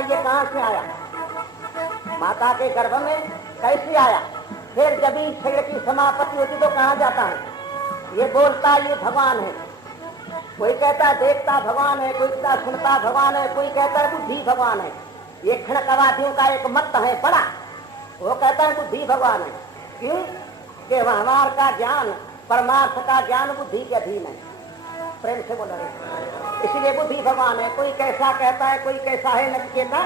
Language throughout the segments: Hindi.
ये कहाँ से आया, माता के गर्भ में कैसे आया, फिर जब ही शरीर की समापत्ति होती तो कहाँ जाता है। ये बोलता ये भगवान है, कोई कहता है देखता भगवान है, कोई कहता सुनता भगवान है, कोई कहता है बुद्धि भगवान है। ये क्षणकवादियों का एक मत है बड़ा, वो कहता है बुद्धि भगवान है। क्यों कि व्यवहार का ज्ञान, परमार्थ का ज्ञान बुद्धि के अधीन है। प्रेम से बोल रहे, इसलिए बुद्धि भगवान है। कोई कैसा कहता है, कोई कैसा है नचिकेता,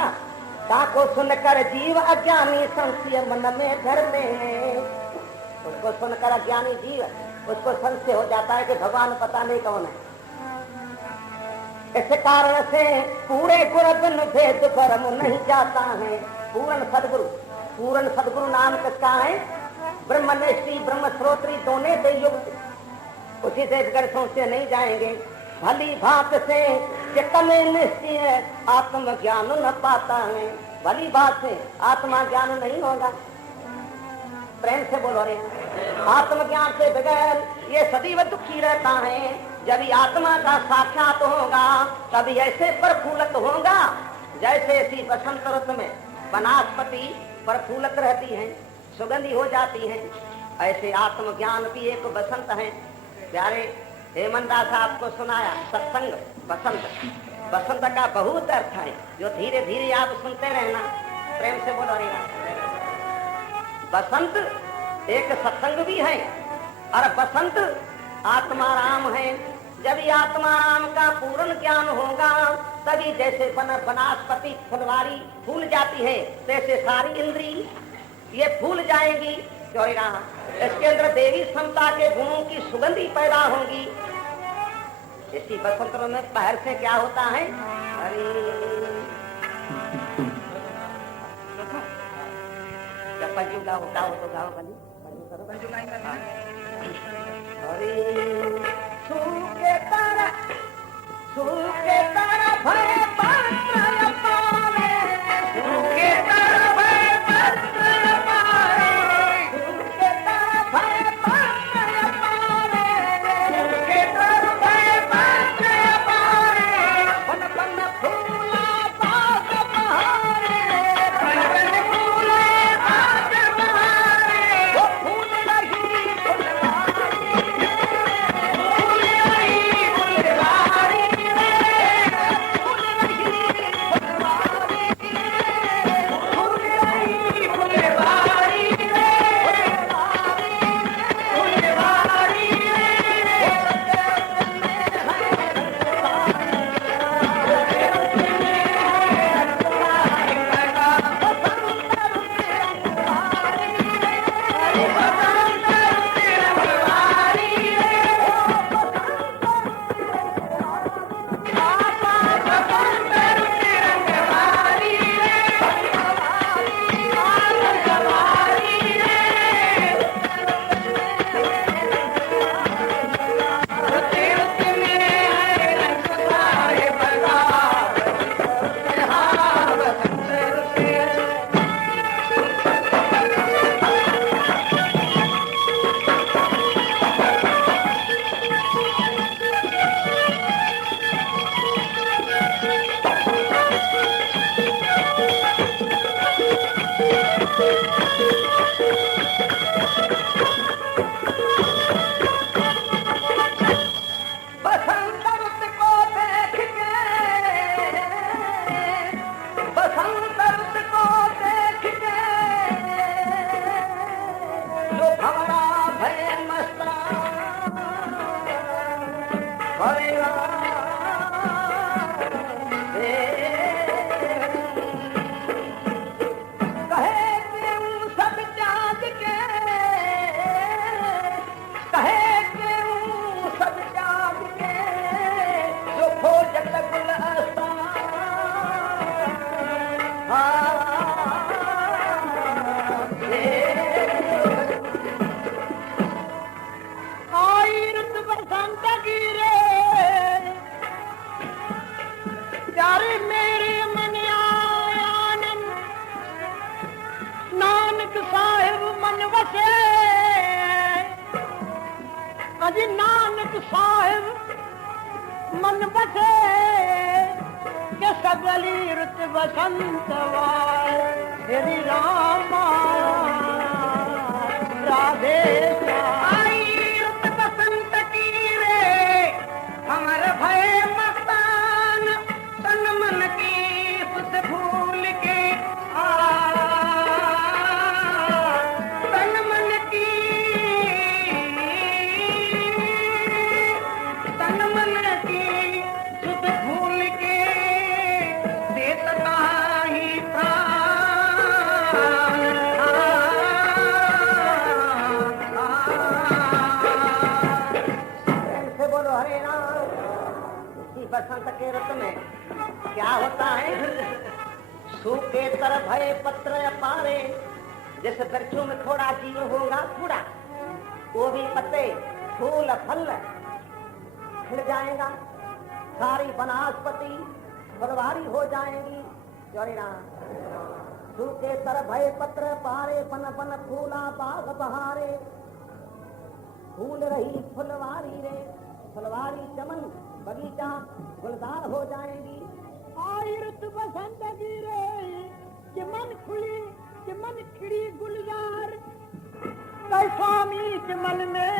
ताको सुनकर जीव अज्ञानी संशय मन में धरते हैं। उसको सुनकर अज्ञानी जीव उसको संशय हो जाता है कि भगवान पता नहीं कौन है। इस कारण से पूरे गुरु बिन भेद परम नहीं जाता है। पूर्ण सदगुरु नाम किसका है, ब्रह्मनिष्ठी ब्रह्म श्रोत्री दोनों से युक्त, उसी से बगैर सोचते नहीं जाएंगे। भली बात से चित्त में निश्चय आत्म ज्ञान न पाता है। भली बात से आत्मा ज्ञान नहीं होगा। प्रेम से बोलो रे, आत्मज्ञान से बगैर ये सदैव दुखी रहता है। जब ये आत्मा का साक्षात होगा तभी ऐसे प्रफुल्लित होगा जैसे इसी बसंत ऋतु में वनस्पति प्रफुल्लित रहती है, सुगंधी हो जाती है। ऐसे आत्मज्ञान भी एक बसंत है। प्यारे हेमंत दास आपको सुनाया सत्संग बसंत, बसंत का बहुत अर्थ है जो धीरे धीरे आप सुनते रहना। प्रेम से बोलो रे, बसंत एक सत्संग भी है और बसंत आत्माराम है। जब ये आत्माराम का पूर्ण ज्ञान होगा तभी जैसे वनस्पति फुलवारी फूल जाती है तैसे सारी इंद्री ये फूल जाएंगी। क्यों रहा, इसके अंदर देवी क्षमता के गुणों की सुगंधी पैदा होगी। इसी बसंत में पहर से क्या होता है, अरे जब पंजुला होता हो तो गाओ बनी अरे सूखे तारा भय पारे, सूखे तारा भय पारे, सूखे तारा भय पारे, सूखे तारा भय पारे, बन बन फूला बाग बहारे, बन बन फूला बाग बहारे, वो फूल रही फुलवारी, फूल रही फुलवारी रे, फूल रही फुलवारी रे, फूल रही फुलवारी रे, फुलवारी नानक साहिब मन बसे के कबली रुत बसंत श्री रामा राधे आई रुत बसंत की रे हमर भय मस्तान तन मन की सुध भूल के तन मन की सुध भूल के देता ही से बोलो हरे राम। इसी बसंत के रुत में क्या होता है? सूखे तर भय पत्र अपारे, जैसे वृक्षों में थोड़ा जीव होगा थोड़ा, वो भी पत्ते फूल फल खिल जाएगा, सारी वनस्पति फलवारी हो जाएंगी। जय राम। सूखे तर भय पत्र पारे, पन पन फूला बाग बहारे, फूल रही फुलवारी रे, फुलवारी चमन बगीचा गुलदार हो जाएंगी। आई रुत बसंत की रे चमन खुली चमन खिड़ी गुलजार, स्वामी चमन में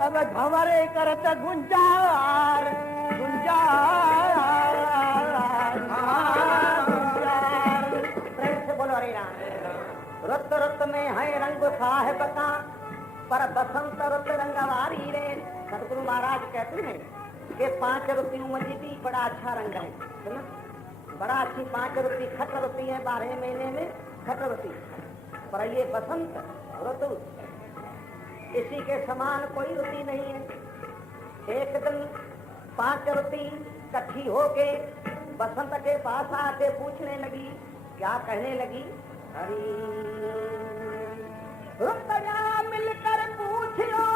अब घवरे करत गुंजार गुंजार। प्रेम से बोलो हरे राम। रुत रुत में है रंग साहेब का, पर बसंत रुत रंगवारी रे। सतगुरु महाराज कहते हैं कि 5 रुपयों में भी बड़ा अच्छा रंग है, है ना? बड़ा अच्छी 5 रुपये खट रुपी है 12 महीने में खट रुपी, पर ये बसंत ऋतु इसी के समान कोई रुपी नहीं है। एक दिन 5 रुपी इकट्ठी होके बसंत के पास आके पूछने लगी, क्या कहने लगी? हरी रुपया मिलकर पूछ लो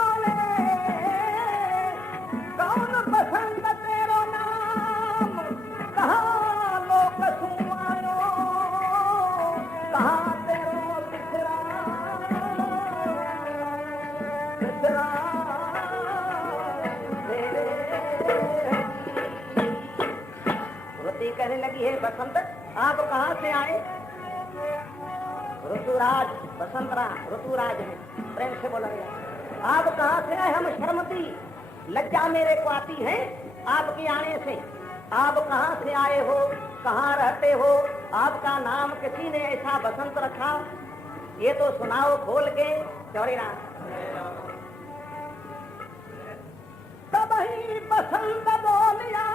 कौन बसंत तेरो नाम, कहाँ लोक सुमायो, कहाँ तेरो बिखरा बिखरा रुति कहने लगी है बसंत आप कहाँ से आए? ऋतुराज ऋतुराज है। प्रेम से बोला गया आप कहाँ से आए? हम शर्मती लज्जा मेरे को आती है आपके आने से। आप कहाँ से आए हो, कहाँ रहते हो, आपका नाम किसी ने ऐसा बसंत रखा, ये तो सुनाओ खोल के। चौरी राम। तब ही बसंत बोलिया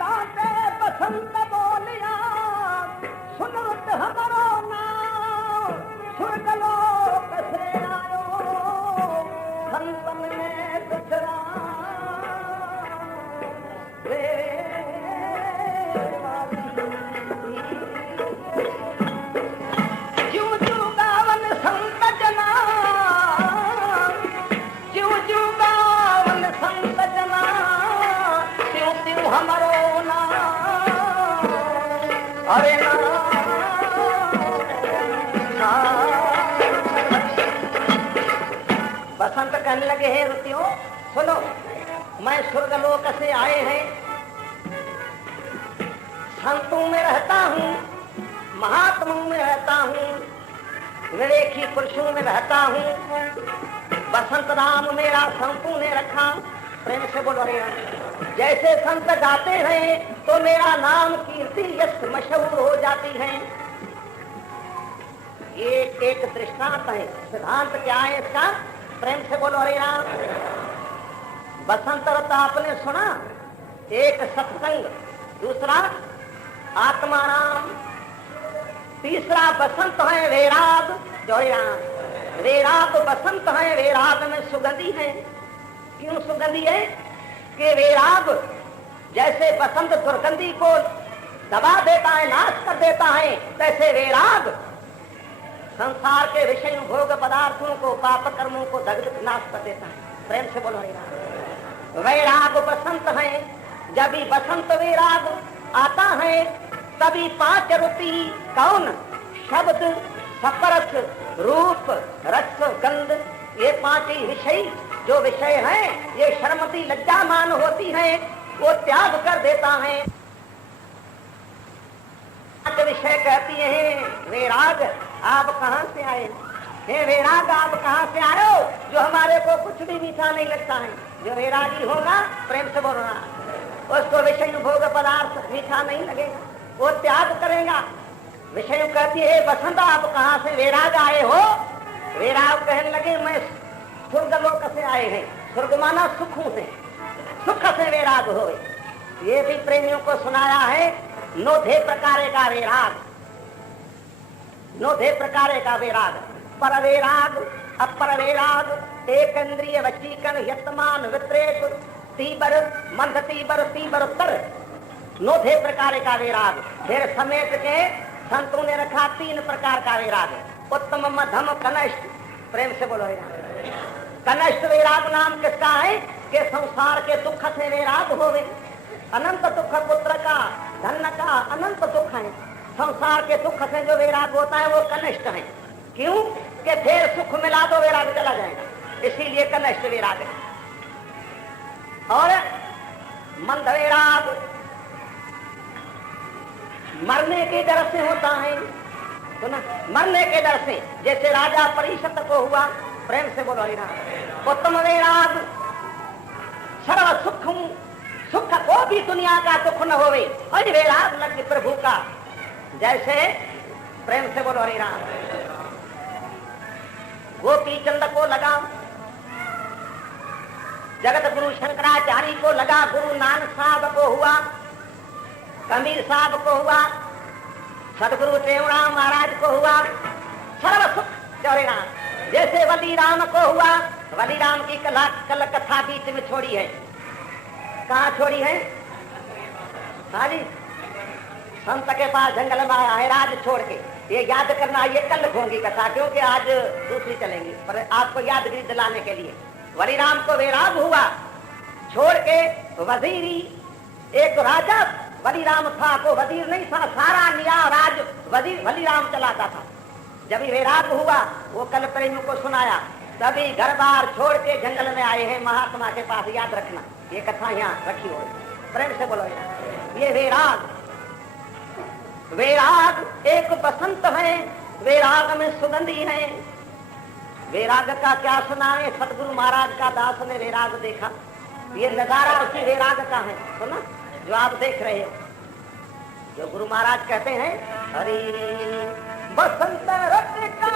ताते बसंत बोलिया, सुन रुत हमारो नाम, स्वर्ग लोक से आयो संतन में बिछड़ा जू जू गावन संत जना, जू जू गावन संत जना, त्यों त्यों हमारो नाम। अरे बसंत कहने लगे हे रुतियों सुनो, मैं स्वर्ग लोक से आए हैं, संतों में रहता हूँ, महात्माओं में रहता हूँ, विवेकी पुरुषों में रहता हूँ। बसंत नाम मेरा संतों ने रखा। प्रेम से बोलो रे। जैसे संत गाते हैं तो मेरा नाम कीर्ति यश मशहूर हो जाती है। ये एक दृष्टांत है। सिद्धांत क्या है इसका? प्रेम से बोलो हरे राम। बसंत ऋतु आपने सुना, एक सत्संग, दूसरा आत्माराम, तीसरा बसंत है वैराग। जय राम। वैराग बसंत है, वैराग में सुगंधी है। क्यों सुगंधी है? कि वैराग जैसे बसंत दुर्गंधी को दबा देता है, नाश कर देता है, तैसे वैराग संसार के विषय भोग पदार्थों को, पाप कर्मों को दग्ध नाश कर देता है। प्रेम से बोलो हरे राम। वैराग बसंत है। जब भी बसंत वैराग आता है तभी 5 रुपी कौन? शब्द, स्पर्श, रूप, रस, गंध, ये 5 ही विषय जो विषय हैं, ये शर्मती लज्जामान होती है। वो त्याग कर देता है। विषय कहती है वैराग आप कहाँ से आए? हे वैराग आप कहाँ से आए हो जो हमारे को कुछ भी मीठा नहीं लगता है? जो वैरागी होगा प्रेम से बोलना, उसको विषय भोग पदार्थ मीठा नहीं लगेगा, वो त्याग करेगा। विषय कहती है बसंत आप कहाँ से वैराग आए हो? वैराग कहने लगे मैं स्वर्गलोक से आए हैं। स्वर्ग माना सुखों से, सुख से वैराग हो। ये भी प्रेमियों को सुनाया है। नोधे प्रकारे का वैराग, नोधे प्रकारे का वैराग, पर वैराग अपर वैराग एक इंद्रिय वचीकन यत्मान वित्रेक तीबर मंद तीबर तीबर उत्तर, नोधे प्रकारे का वैराग। फिर समेत के संतों ने रखा 3 प्रकार का वैराग, उत्तम मध्यम कनिष्ठ। प्रेम से बोलो कनिष्ठ वैराग नाम किसका है कि संसार के दुख से वैराग होवे। अनंत दुख पुत्र का धन का अनंत दुख है। संसार के दुख से जो वैराग होता है वो कनिष्ठ है। क्यों कि फिर सुख मिला तो वैराग चला जाएगा, इसीलिए कनिष्ठ वैराग है। और मंद वैराग मरने के डर से होता है, तो ना मरने के डर से, जैसे राजा परिषद को हुआ। प्रेम से बोलो ना। उत्तम वैराग सर्व सुख, सुख को भी दुनिया का दुख न होवे और वैराग लग प्रभु का। जैसे प्रेम से बोलो हरि राम। गोपी चंद को लगा, जगत गुरु शंकराचार्य को लगा, गुरु नानक साहब को हुआ, कबीर साहब को हुआ, सदगुरु टेवराम महाराज को हुआ, सर्व सुख चौरे राम। जैसे वली राम को हुआ, वली राम की कल कथा बीच में छोड़ी है। कहाँ छोड़ी है? हाँ जी, संत के पास जंगल में आया है राज छोड़ के। ये याद करना, ये कल होंगी कथा, क्योंकि आज दूसरी चलेंगी, पर आपको यादगिरी दिलाने के लिए। वली राम को वैराग हुआ, छोड़ के वजीरी, एक राजा वली राम था, को वजीर नहीं था, सारा निया राज वली राम चलाता था। जब वैराग हुआ वो कल प्रेमियों को सुनाया, तभी घर बार छोड़ के जंगल में आए हैं महात्मा के पास। याद रखना, ये कथा यहाँ रखी हो, प्रेम से बोलो। ये वैराग, वैराग एक बसंत है, वैराग में सुगंधी है। वैराग का क्या सुना है? सतगुरु महाराज का दास ने वैराग देखा। ये नजारा उसी वैराग का है, सुना जो आप देख रहे हो। जो गुरु महाराज कहते हैं, हरि बसंत रत का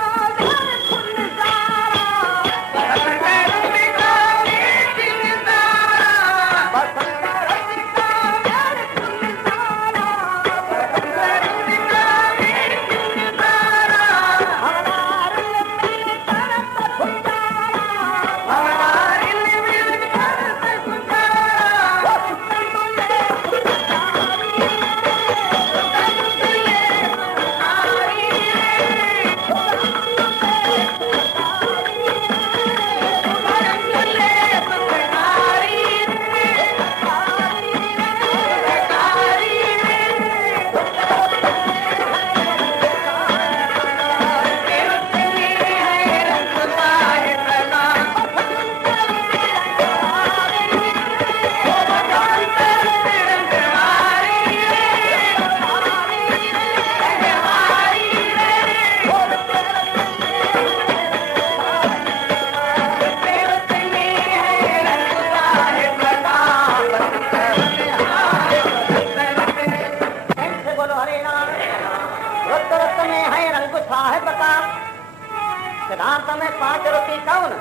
सिद्धांत में 5 रोटी कौन?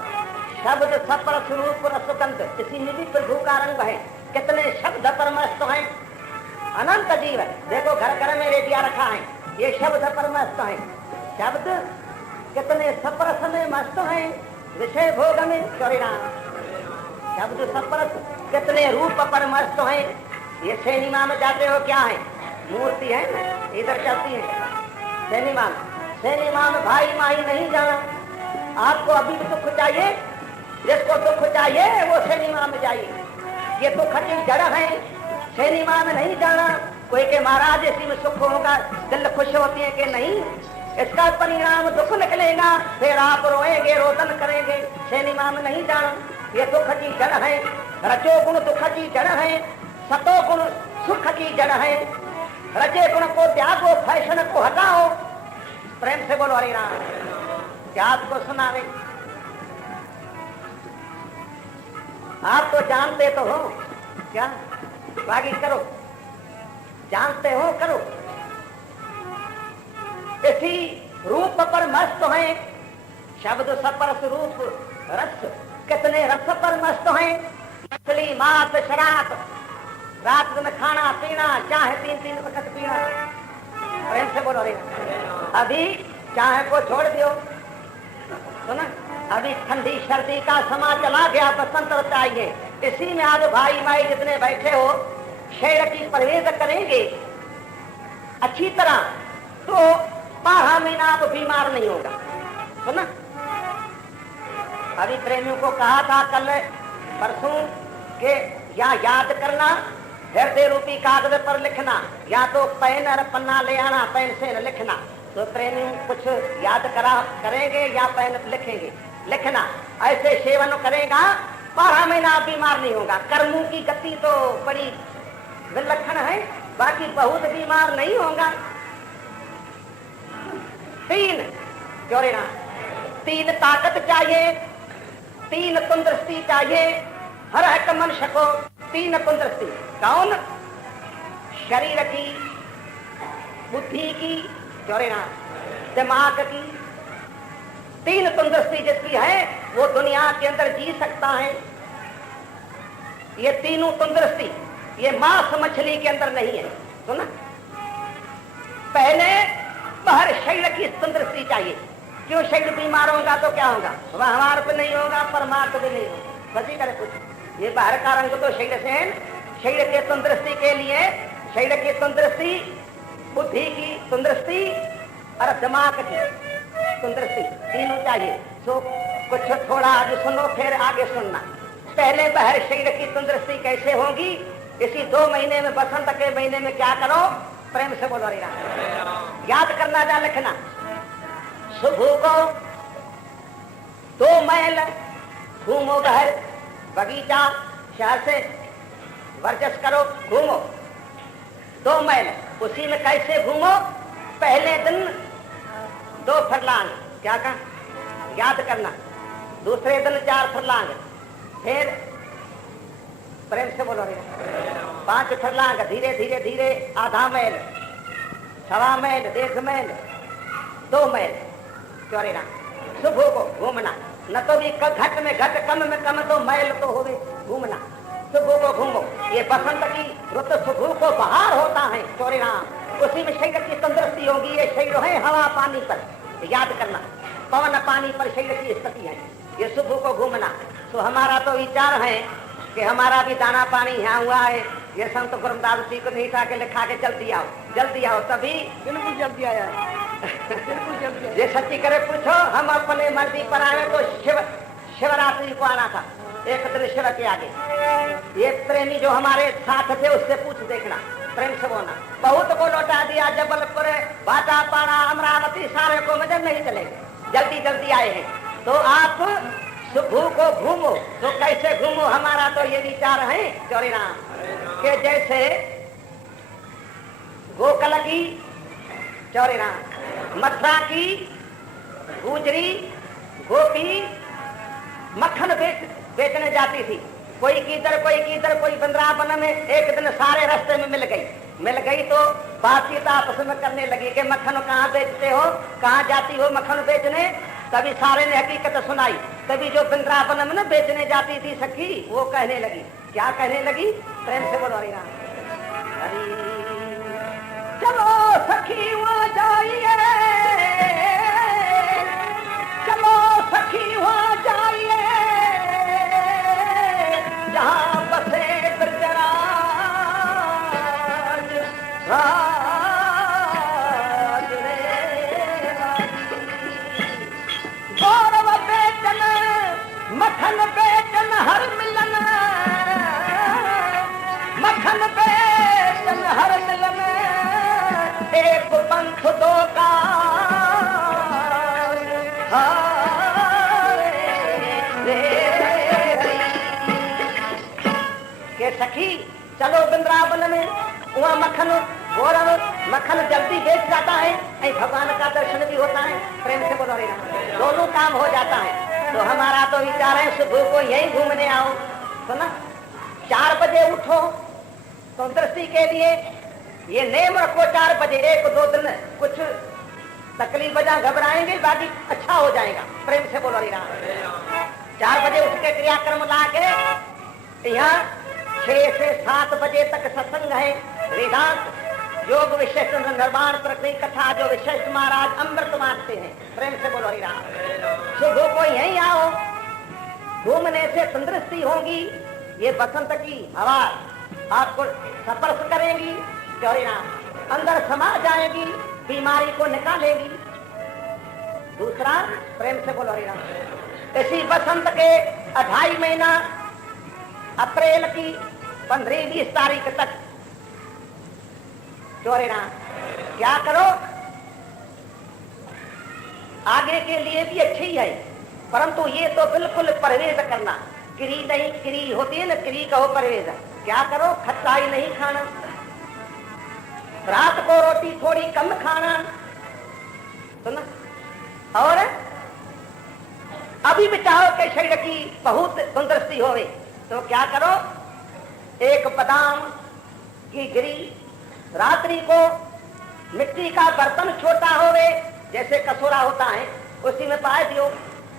शब्द सपर स्वरूप रसगंध, इसी में भी प्रभु का रंग है। कितने शब्द परमस्त हैं, अनंत जीव है। देखो घर घर में रेडिया रखा है, ये शब्द परमस्त है। शब्द कितने सपरस में मस्त है, विषय भोग में चौरान। शब्द सपरस कितने रूप परमस्त है। ये सिनेमा में जाते हो, क्या है? मूर्ति है, इधर चलती है सिनेमा में। सिनेमा में भाई माई नहीं जाना। आपको अभी दुख चाहिए, जिसको दुख चाहिए वो सिनेमा में जाइए। ये दुख की जड़ है, सिनेमा में नहीं जाना। कोई के महाराज इसी में सुख होगा, दिल खुश होती है कि नहीं, इसका परिणाम दुख निकलेगा, फिर आप रोएंगे, रोदन करेंगे। सिनेमा में नहीं जाना, ये दुख की जड़ है। रजोगुण दुख की जड़ है, सतो गुण सुख की जड़ है, रजे गुण को त्यागो, फैशन को हटाओ। प्रेम से बोलो हरे राम। क्या आपको सुना रहे? आप तो जानते तो हो, क्या बाकी करो, जानते हो करो। इसी रूप पर मस्त हैं, शब्द सपरस रूप रस, कितने रस पर मस्त हैं। मछली मांस शराब, रात में खाना पीना, चाहे 3-3 वक्त पीना। प्रेम से बोलो रे। अभी चाहे को छोड़ दियो, सुना, अभी ठंडी सर्दी का समा चला गया, बसंत ऋतु आइए। इसी में आज भाई माई जितने बैठे हो, शेर की परहेज करेंगे अच्छी तरह तो 12 महीना आप बीमार नहीं होगा। सुना, अभी प्रेमियों को कहा था कल परसों के या याद करना, हृदय रूपी कागज पर लिखना, या तो पेन और पन्ना ले आना, पेन से लिखना। तो प्रेमी कुछ याद करेंगे या पेन लिखेंगे, लिखना। ऐसे सेवन करेगा 12 महीना बीमार नहीं होगा। कर्मों की गति तो बड़ी विलक्षण है, बाकी बहुत बीमार नहीं होगा। 3 जोड़े ना, 3 ताकत चाहिए, 3 तंदुरुस्ती चाहिए हर एक मनुष्य को। 3 तंदुरुस्ती कौन? शरीर की, बुद्धि की, जोड़े ना, दिमाग की। 3 तंदुरुस्ती जिसकी है वो दुनिया के अंदर जी सकता है। ये तीनों तंदुरुस्ती ये मांस मछली के अंदर नहीं है। सुना, पहले बाहर शरीर की तंदुरुस्ती चाहिए। क्यों? शरीर बीमार होगा तो क्या होगा? वह हमारे पे नहीं होगा, परमात्मा भी नहीं होगा। बसी करे कुछ, ये बाहर का रंग तो शरीर से है। शरीर के तंदुरुस्ती के लिए शरीर की तंदुरुस्ती, बुद्धि की तंदुरुस्ती और दिमाग की तंदुरुस्ती, तीनों चाहिए। तो कुछ थोड़ा आज सुनो, फिर आगे सुनना। पहले बाहर शरीर की तंदुरुस्ती कैसे होगी? इसी 2 महीने में, बसंत के महीने में क्या करो? प्रेम से बोलो रे राम। याद करना, जा लिखना। सुबह को 2 मैल घूमो, बाहर बगीचा शहर से वर्जस करो, घूमो 2 मैल। उसी में कैसे घूमो? पहले दिन 2 फरलांग, क्या कहा? याद करना। दूसरे दिन 4 फरलांग, फिर प्रेम से बोलो रे 5 फरलांग, धीरे धीरे धीरे आधा मैल, 1.25 मैल, 1.5 मैल, 2 मैल। चौरे ना, सुबह को घूमना, न तो भी घट में घट, कम में कम, तो मैल तो हो गई घूमना। सुबह को घूमो। ये बसंत की ऋतु सुबह को बाहर होता है। चौरे ना, उसी में शरीर की तंदुरुस्ती होगी। ये शरीर है हवा पानी पर, याद करना, पवन पानी पर शरीर की स्थिति है। ये सुबह को घूमना। तो हमारा तो विचार है कि हमारा भी दाना पानी यहाँ हुआ है। ये संत गुरुदास जी को नहीं था के लिखा के जल्दी आओ, जल्दी आओ। तभी बिल्कुल जल्दी आया है, बिल्कुल जल्दी आया। ये सच्ची करे पूछो, हम अपने मर्जी पर आए तो शिवरात्रि को आना था, एक दिन शिव के आगे। ये प्रेमी जो हमारे साथ थे उससे पूछ देखना, प्रेम से बोलना। बहुत को लौटा दिया, जबलपुर, भाटापाड़ा, अमरावती, सारे को मजर नहीं चले, जल्दी जल्दी आए हैं। तो आप सुबह को घूमो। तो कैसे घूमो? हमारा तो ये विचार है चौरी राम के जैसे गोकल की, चौरी राम, मथुरा की गुजरी गोपी मक्खन बेचने जाती थी। कोई किधर कोई किधर, कोई वृंदावन में। एक दिन सारे रास्ते में मिल गई तो बातचीत आपस में करने लगी कि मक्खन कहाँ बेचते हो, कहाँ जाती हो मक्खन बेचने। तभी सारे ने हकीकत सुनाई। तभी जो वृंदावन में न बेचने जाती थी सखी, वो कहने लगी, क्या कहने लगी? प्रेम से बोलो हरि राम। चलो सखी वहाँ जाइए, चलो सखी वहाँ जाइए, जहाँ बसे ब्रजराज गौरव बेचन, मक्खन बेचन हर मिलन, मक्खन बेचन हर मिलन, एक पंथ 2 का के सखी चलो वृंदावन में, वहाँ मक्खन गौरव मक्खन जल्दी बेच जाता है, भगवान का दर्शन भी होता है। प्रेम से बोलो रे राम, दोनों काम हो जाता है। तो हमारा तो विचार है सुबह को यही घूमने आओ, सुना 4 बजे उठो तो दृष्टि के लिए ये नेम रखो 4 बजे, 1-2 दिन कुछ तकलीफ वजह घबराएंगे, बाकी अच्छा हो जाएगा। प्रेम से बोलो रे राम। 4 बजे उठ के क्रियाक्रम ला के यहाँ 6 से 7 बजे तक सत्संग है, वेदांत योग विशिष्ट निर्माण प्रकृति कथा जो विशिष्ट महाराज अमृत मानते हैं। प्रेम से बोलो हरि राम। सुबह को यहीं आओ, घूमने से तंदुरुस्ती होगी, ये बसंत की हवा आपको स्पर्श करेगी, हरि राम अंदर समा जाएगी, बीमारी को निकालेगी। दूसरा प्रेम से बोलो हरि राम। इसी बसंत के 2.5 महीना अप्रैल की 15-20 तारीख तक चोरे ना क्या करो, आगे के लिए भी अच्छी है, परंतु ये तो बिल्कुल परहेज करना। किरी नहीं, किरी होती है ना, किरी कहो परहेज। क्या करो, खट्टाई नहीं खाना, रात को रोटी थोड़ी कम खाना, सुना। और अभी भी चाहो कि शरीर की बहुत तंदुरुस्ती होवे तो क्या करो, 1 बादाम की गिरी, रात्रि को मिट्टी का बर्तन छोटा होवे जैसे कसूरा होता है, उसी में पाए दियो।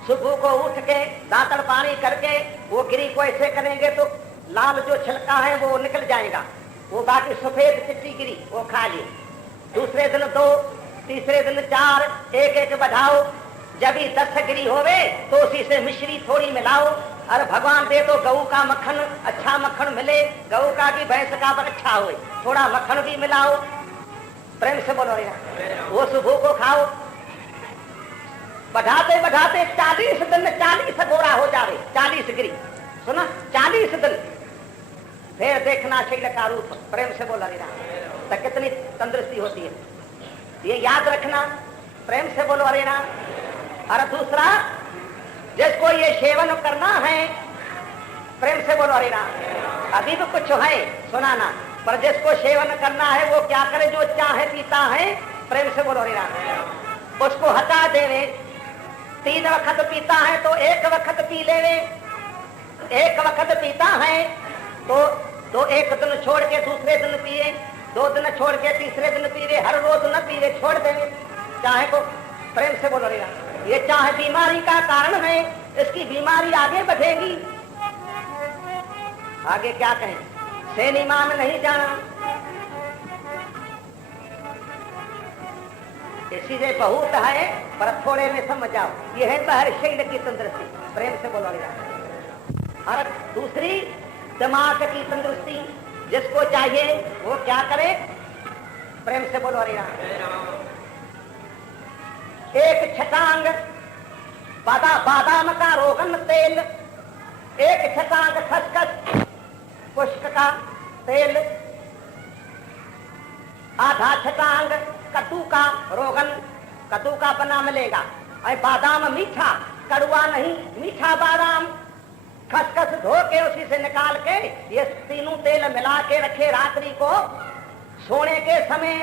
सुबह को उठ के दांतड़ पानी करके वो गिरी को ऐसे करेंगे तो लाल जो छिलका है वो निकल जाएगा, वो बाकी सफेद चिट्टी गिरी वो खा लिए। दूसरे दिन 2, तीसरे दिन 4, 1-1 बढ़ाओ। जब ही 10 गिरी होवे तो उसी से मिश्री थोड़ी मिलाओ। अरे भगवान दे तो गऊ का मक्खन, अच्छा मक्खन मिले, गऊ का की भैंस का अच्छा हो, थोड़ा मक्खन भी मिलाओ। प्रेम से बोलो रे, वो सुबह को खाओ। बढ़ाते बढ़ाते 40 दिन 40 गोरा हो जावे, 40 गिरी, सुना 40 दिन, फिर देखना शरीर का रूप। प्रेम से बोला रे तो कितनी तंदुरुस्ती होती है, ये याद रखना। प्रेम से बोलो अरे ना। और दूसरा, जिसको ये सेवन करना है, प्रेम से बोलो अरे ना, अभी भी कुछ है सुनाना, पर जिसको सेवन करना है वो क्या करे, जो चाहे पीता है, प्रेम से बोलो अरे ना, उसको हटा देवे। 3 वक्त पीता है तो 1 वक्त पी लेवे, 1 वक्त पीता है तो 1 दिन छोड़ के दूसरे दिन पिए, 2 दिन छोड़ के तीसरे दिन पीवे, हर रोज न पीवे, छोड़ देवे चाहे को। प्रेम से बोलो रे, ये चाहे बीमारी का कारण है, इसकी बीमारी आगे बढ़ेगी। आगे क्या कहें, सिनेमा में नहीं जाना, इसीलिए बहुत है पर थोड़े में समझ जाओ, ये है बाहर शरीर की तंदुरुस्ती। प्रेम से बोलो रे। और दूसरी दिमाग की तंदुरुस्ती जिसको चाहिए वो क्या करे, प्रेम से बोलो रे। 1 छटांग बादाम का रोगन तेल, 1 छटांग खसखस पुष्क का तेल, आधा छटांग कद्दू का रोगन, कद्दू का बना मिलेगा। और बादाम मीठा, कड़वा नहीं, मीठा बादाम, खसखस धो के उसी से निकाल के ये तीनों तेल मिला के रखे। रात्रि को सोने के समय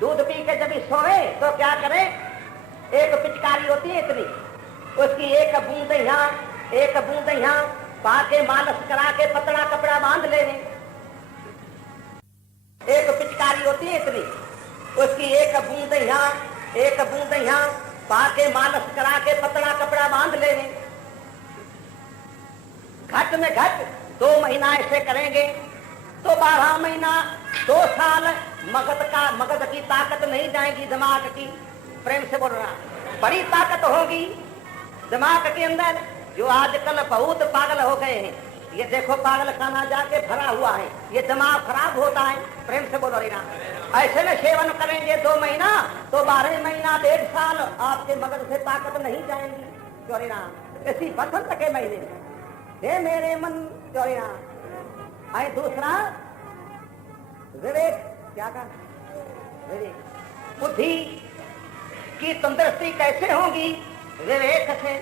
दूध पी के जब सोए तो क्या करे, 1 पिचकारी होती है इतनी, उसकी 1 बूंद यहाँ 1 बूंद यहाँ पाके मालिश करा के पतला कपड़ा बांध लेने। 1 पिचकारी होती है इतनी, उसकी 1 बूंद यहाँ 1 बूंद यहाँ पाके मालिश करा के पतला कपड़ा बांध लेने। घट में घट 2 महीना ऐसे करेंगे तो 12 महीना 2 साल मगध की ताकत नहीं जाएगी दिमाग की। प्रेम से बोल रहा, बड़ी ताकत होगी दिमाग के अंदर। जो आजकल बहुत पागल हो गए हैं, ये देखो पागल खाना जाके भरा हुआ है, ये दिमाग खराब होता है। प्रेम से बोलो रीना, ऐसे में सेवन करेंगे 2 महीना तो 12 महीना 1.5 साल आपके मगज से ताकत नहीं जाएंगी। चोरीना इसी बसंत के महीने में हे मेरे मन चोरीना। आई दूसरा विवेक, क्या का विवेक, बुद्धि की तंदुरुस्ती कैसे होगी, विवेक से।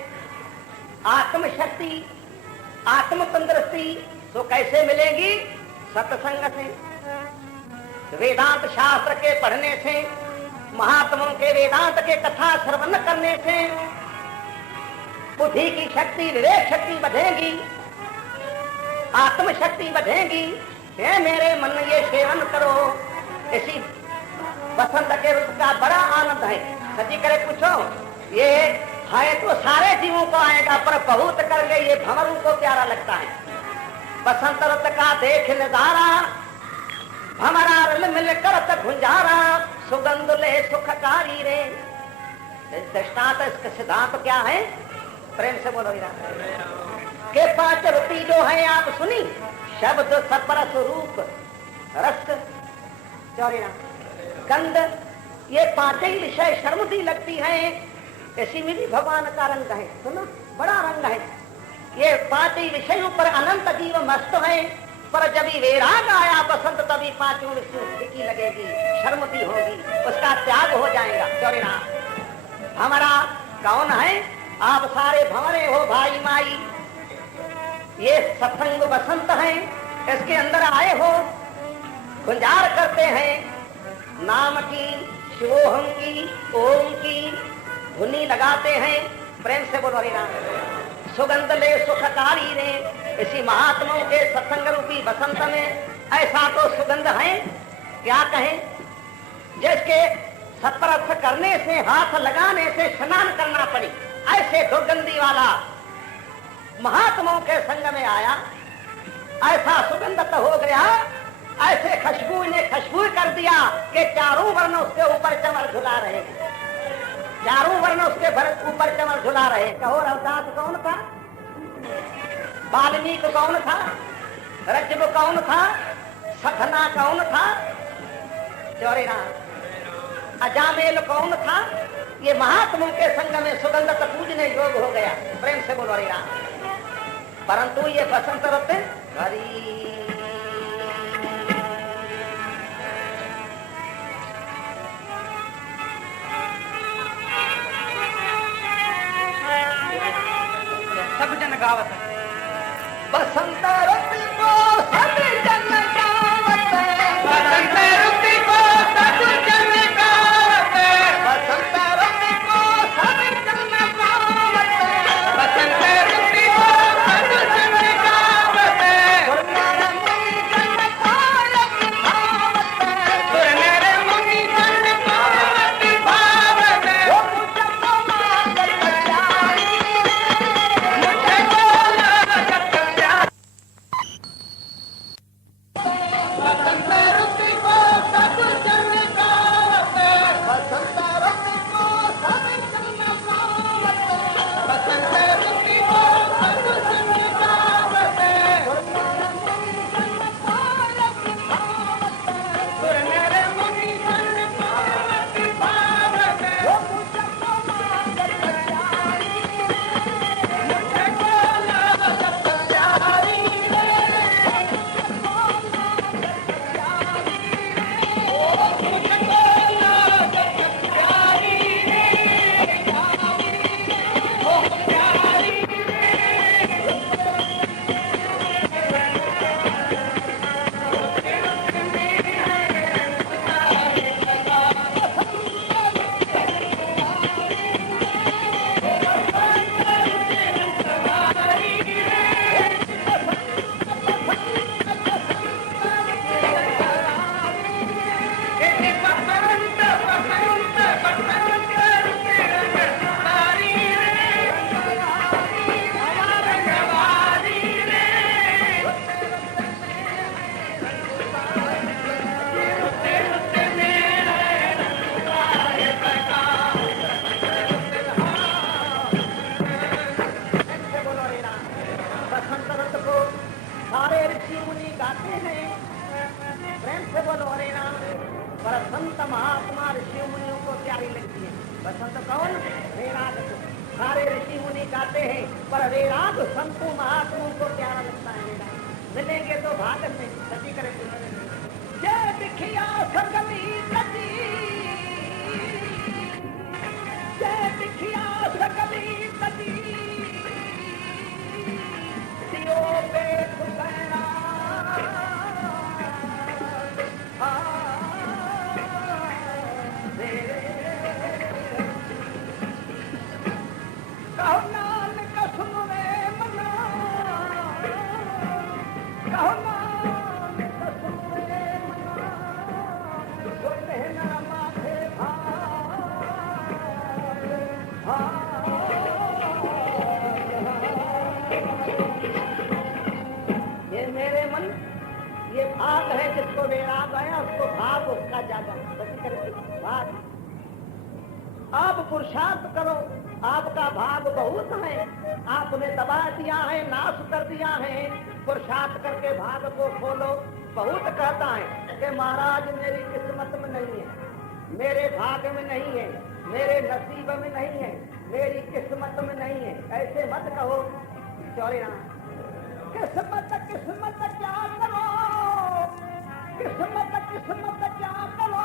आत्म शक्ति, आत्म तंदुरुस्ती तो कैसे मिलेगी, सत्संग से, वेदांत शास्त्र के पढ़ने से, महात्माओं के वेदांत के कथा श्रवण करने से बुद्धि की शक्ति, विवेक शक्ति बढ़ेगी, आत्म शक्ति बढ़ेगी। हे मेरे मन ये सेवन करो। इसी बसंत के ऋतु का बड़ा आनंद है। सची करे पूछो, ये है तो सारे जीवों को आएगा, पर बहुत करके ये भंवरों को प्यारा लगता है। बसंत ऋतु का देख नजारा, भंवरा रल मिल करत गुंजारा, सुगंध ले सुखकारी रे। दृष्टांत, इसका सिद्धांत क्या है? प्रेम से बोलो के 5 ऋतु जो है आप सुनी, शब्द, सपरस, रूप, रस, चौरिना, गंध, ये 5 ही विषय शर्मती लगती है। इसी में भी भगवान का रंग है, सुनो बड़ा रंग है। ये 5 ही विषयों पर अनंत जीव मस्त है, पर जब वैराग आया बसंत तभी 5 विषयों फीकी लगेगी, शर्मती होगी, उसका त्याग हो जाएगा। चौरिना हमारा कौन है? आप सारे भंवरे हो भाई माई। ये सत्संग बसंत है, इसके अंदर आए हो, गुंजार करते हैं नाम की, शिवोहम की, ओम की धुनी लगाते हैं। प्रेम से बोलो हरि नाम। सुगंध ले सुखकारी रे। इसी महात्माओं के सत्संग रूपी बसंत में ऐसा तो सुगंध है, क्या कहें, जिसके सत्प्रथ करने से, हाथ लगाने से स्नान करना पड़े, ऐसे दुर्गंधी वाला महात्माओं के संग में आया। ऐसा सुगंध तो हो गया, ऐसे खुशबू ने खुशबू कर दिया कि चारों वर्ण उसके ऊपर चमर झुला रहे, चारों वर्ण उसके ऊपर चमर झुला रहे। कहो रविदास कौन था? वाल्मीकि कौन था? रज्जब कौन था? सखना कौन था? चौरेना अजामेल कौन था? ये महात्माओं के संग में सुगंध तो पूजने योग हो गया। प्रेम से बोलो हरि राम। परंतु ये बसंत ऋतु हरि सब जन गावत बसंत ऋतु को सब जन गावत, बसंत ऋतु को सब जन गावत, बसंत ऋतु को सब जन गावत, बसंत ऋतु को सब जन गावत, सुरनर मुनि जन पालक भावत, सुरनर मुनि जन पालक भावत, वो मुझे तो मांगल बचाई, मुझे तो लागत प्यार। बसंत ऋतु को सब जन गावत, बसंत ऋतु को सब जन गावत, बसंत ऋतु को सब जन गावत, सुरनर मुनि जन पालक भावत, वो मुझे तो मांगल बचाई, मुझे तो लागत प्यारी रे, बसंत ऋतु को सारे ऋषि मुनि गाते हैं। प्रेम से बोलो हरे राम। पर संत महात्मा ऋषि मुनियों को प्यारी लगती है बसंत। कौन? वैराग को सारे ऋषि मुनि गाते हैं, पर वैराग संतों महात्माओं को प्यारा लगता है। वैराग मिलेंगे तो भाग में सभी करेंगे। जय दिखिया सगली गति, जय दिखिया सगली गति, दियो पे खुशना जा बसी करके भाग। आप पुरुषार्थ करो, आपका भाग बहुत है, आपने दबा दिया है, नाश कर दिया है। पुरुषार्थ करके भाग को खोलो। बहुत कहता है कि महाराज मेरी किस्मत में नहीं है, मेरे भाग्य में नहीं है, मेरे नसीब में नहीं है, मेरी किस्मत में नहीं है। ऐसे मत कहो चौरे ना। किस्मत किस्मत क्या करो, किस्मत किस्मत क्या करो,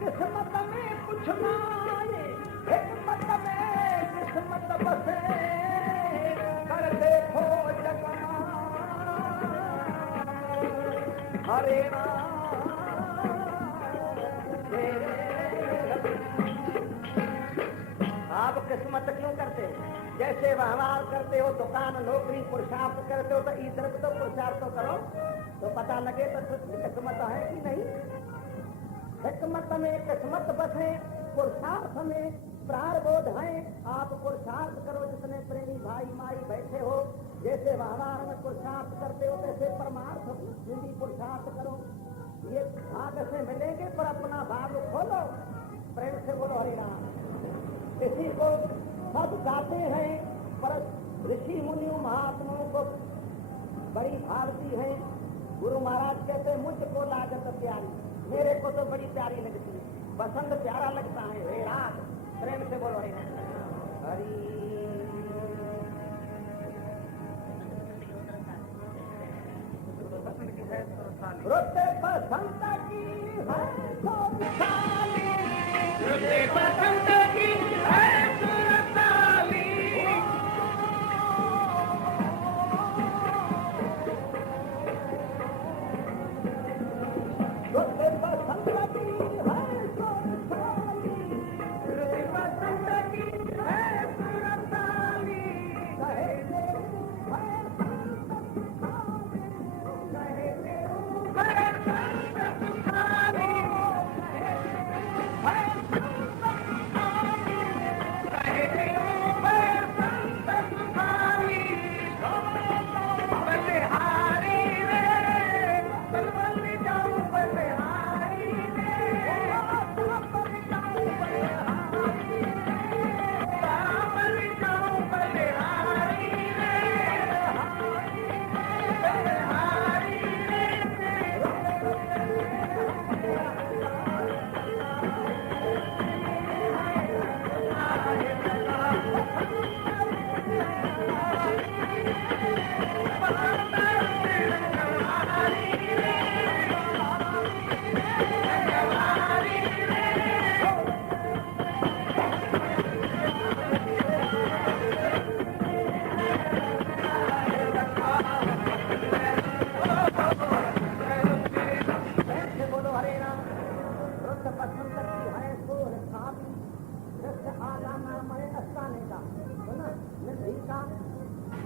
किस्मत में कुछ ना आए, हिकमत में किस्मत बसे, कर देखो जगना हरे राम आप किस्मत क्यों करते हो? जैसे व्यवहार करते हो, दुकान नौकरी पुरुषार्थ करते हो, तो इधर तो पुरुषार्थ तो करो तो पता लगे तो किस्मत है कि नहीं। हिकमत में किस्मत बसे, पुरुषार्थ में प्रारब्ध है। आप पुरुषार्थ करो, जितने प्रेमी भाई माई बैठे हो, जैसे व्यवहार में पुरुषार्थ करते हो वैसे परमार्थ में भी पुरुषार्थ करो। ये भाग से मिलेंगे पर अपना भाग खोलो। प्रेम से बोलो हरे राम। इसी को सब गाते हैं, पर ऋषि मुनि महात्माओं को बड़ी भावती है। गुरु महाराज कहते मुझको लागत प्यारी, मेरे को तो बड़ी प्यारी लगती है, बसंत प्यारा लगता है। हे रात प्रेम से बोलो हे हरी। रुत बसंत की है सुरताली, रुत बसंत की है सुरताली, रुत बसंत की है सुरताली, रुत बसंत की है सुरताली, कहे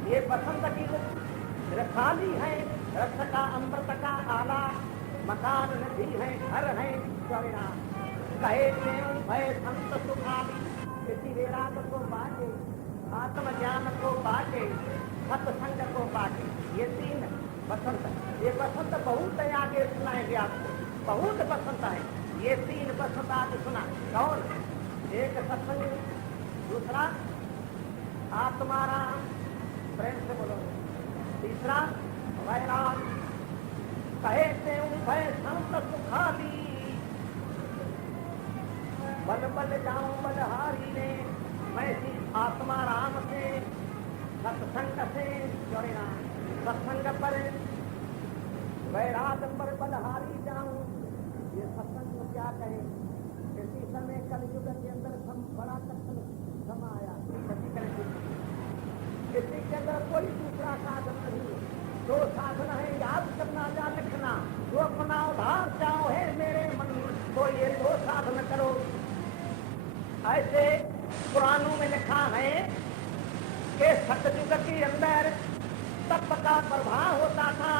ये बसंत की रसाली है, रस का अमृत का आला, मकान नदी है, घर है चौरा, कहे भय संत सुखाली, किसी वेराग को बाटे, आत्मज्ञान को बाटे, सत्संग को बाटे। ये तीन बसंत, ये बसंत बहुत है, आगे सुनाएंगे आपको, बहुत बसंत है। ये तीन बसंत आज सुना। कौन? एक सत्संग, दूसरा आत्माराम, प्रेम से बोलो, तीसरा वैराग, कहे भय संत सुखाली, बल बल जाऊं बलहारी ने, मैं आत्माराम से सत्संग से जोड़ना, सत्संग पर वैराग पर बलहारी जाऊं। ये सत्संग में क्या कहे? इसी समय कलयुग के अंदर बड़ा कथन समाया, इसी के अंदर कोई दूसरा साधन नहीं है। दो साधन है, याद करना या लिखना। जो अपना उधार चाहो है मेरे मन, तो ये दो साधन करो। ऐसे पुराणों में लिखा है कि सतयुग के अंदर तप का प्रभाव होता था,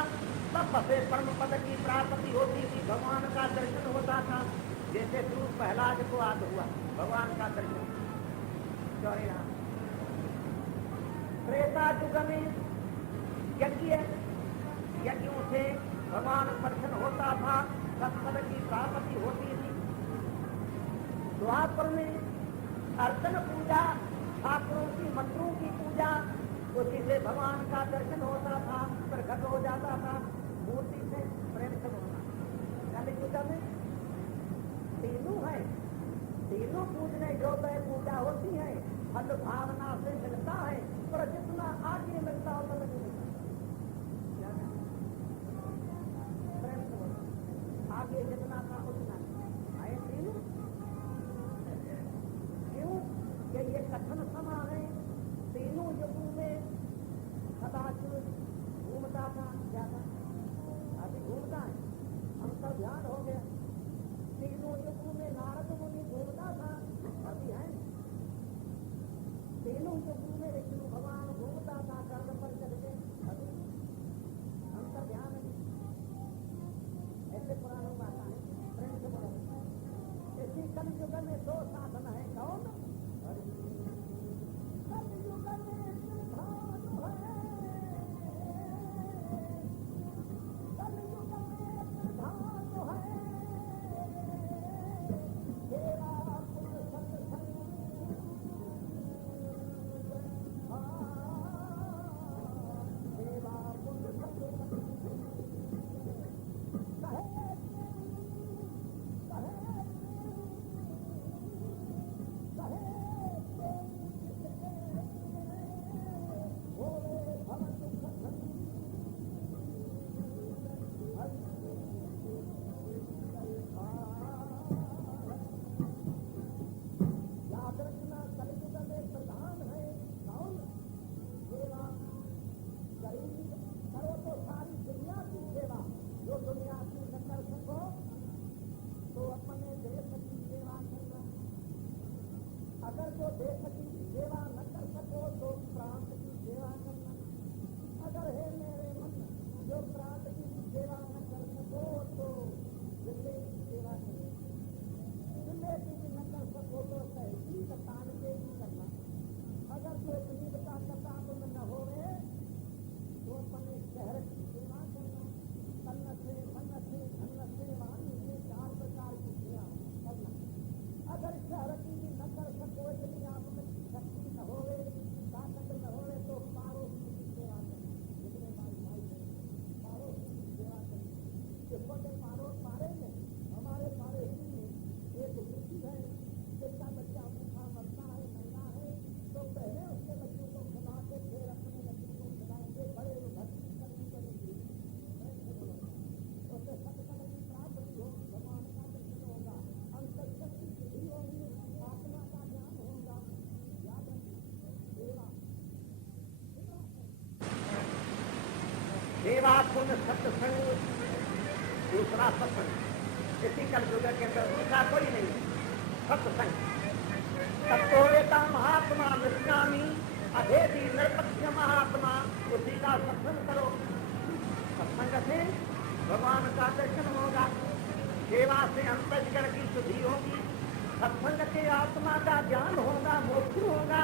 तप से परम पद की प्राप्ति होती थी, भगवान का दर्शन होता था। जैसे गुरु प्रहलाद को आज हुआ भगवान का दर्शन। त्रेता युग में यज्ञों से भगवान प्रसन्न होता था, सत्पद की प्राप्ति होती थी। द्वापर में अर्चन पूजा, ठाकुरों की मंत्रों की पूजा, उसी से भगवान का दर्शन होता था, प्रकट हो जाता था, मूर्ति से प्रेम से होना। कलियुग में तीनों है, तीनों पूजने योग्य पूजा होती है, फल भावना से मिलता है, पर जितना आगे मिलता उतना नहीं मिलता। प्रेम से होना, आगे जितना था उतना है तीनों। क्यों कि ये कठिन समा है, तीनों युगों में सदाशिव घूमता था, क्या था अभी घूमता है, हम सब ध्यान हो गया। तीनों युगों में नारद मुनि घूमता था, अभी है। तीनों युगों में विष्णु भगवान घूमता था कर्म पर चढ़ के, अभी हम सब ध्यान है। ऐसे पुरानी बात है, प्रेम से बोलो। इसी कलयुग में दो साधन है, कौन? कलयुग में प्रधान है, कलयुग में प्रधान है, सेवा पुण्य सत्संग, सेवा पुण्य सत्संग, याद रखना कलयुग में प्रधान है कौन? सेवा। गरीब करो तो सारी दुनिया की सेवा, जो दुनिया की न कर सको तो अपने देश की सेवा करना। अगर जो देश की सेवा न कर सको तो प्रांत की सेवा करना। अगर है मेरे मन जो प्रांत की सेवा न कर सको तो जिले की सेवा करना। जिले की भी न कर सको तो तहसील तान के भी करना। अगर जो गरीब का कथा तुम न हो तो अपने शहर की सेवा करना। तन्न से मन से धन से वाणी से 4 प्रकार की सेवा करना। अगर शहर की भी न कर सको, यदि आप में शक्ति न हो, ताकत न हो तो पाड़ोस की सेवा करना। जितने भाई भाई हैं पाड़ोस की सेवा करना। इसको के पाड़ोस पारे में हमारे पारे में एक बुद्धि है, जिसका बच्चा भूखा मरता है, महिला है, तो पहले उसके बच्चों को खिला के फिर अपने बच्चों को खिलाएंगे, बड़े भक्ति करने को नहीं। उससे सत्संग की प्राप्ति होगी, भगवान का दर्शन होगा, अंतर्गत की सिद्धि होगी, आत्मा का ज्ञान होगा। याद रखिए सेवा, सेवा पुण्य सत्संग, दूसरा सत्संग। इसी कलयुग के अंदर दूसरा कोई नहीं, सत्संग। तत्ववेता महात्मा निष्कामी अभेदी निरपक्ष महात्मा, उसी का सत्संग करो। सत्संग से भगवान का दर्शन होगा, सेवा से अंतःकरण की शुद्धि होगी, सत्संग से आत्मा का ज्ञान होगा, मोक्ष होगा।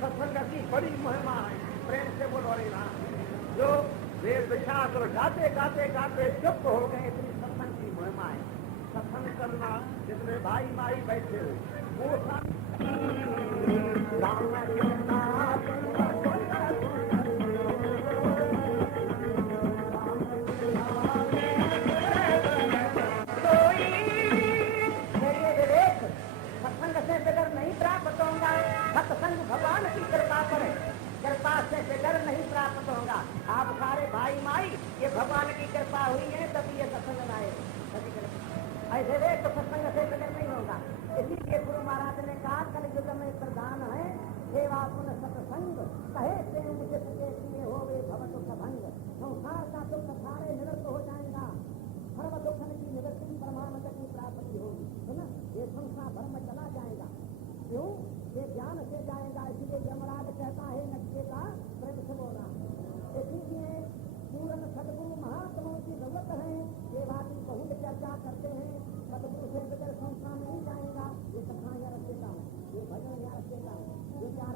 सत्संग की बड़ी महिमा है, प्रेम से बोलो रे राम। जो वेद शास्त्र गाते गाते गाते चुप हो गए, इतनी सत्संग की महिमा है। सत्संग करना, जितने भाई माई बैठे वो सत्संग से बगैर नहीं प्राप्त होगा। सत्संग भगवान की कृपा पर है, कृपा से बगैर नहीं प्राप्त होगा। आप सारे भाई माई ये भगवान की कृपा हुई है तभी ये सत्संग आए। ऐसे वे तो सत्संग से बगैर नहीं होगा। इसीलिए गुरु महाराज ने कहा कलयुग में प्रधान है सेवा पुण्य सत्संग, कहे से मुझे किए हो वे भव दुख भंग। संसार का दुख सारे निवृत्त हो जाएगा, सर्व दुखन की निवृत्ति परमानंद की प्राप्ति होगी, है ना। ये संसार भर में चला जाएगा, क्यों? ये ज्ञान से जाएगा। इसीलिए यमराज कहता है नचिकेता प्रेम से बोला। इसीलिए पूर्ण सदगुरु महात्माओं की जरूरत है। ये बात बहुत चर्चा करते हैं, सदगुरु से बगैर संसार नहीं जाएगा। ये कथा यहाँ रख देता हूँ, ये भजन यहाँ रख देता हूँ, ये 4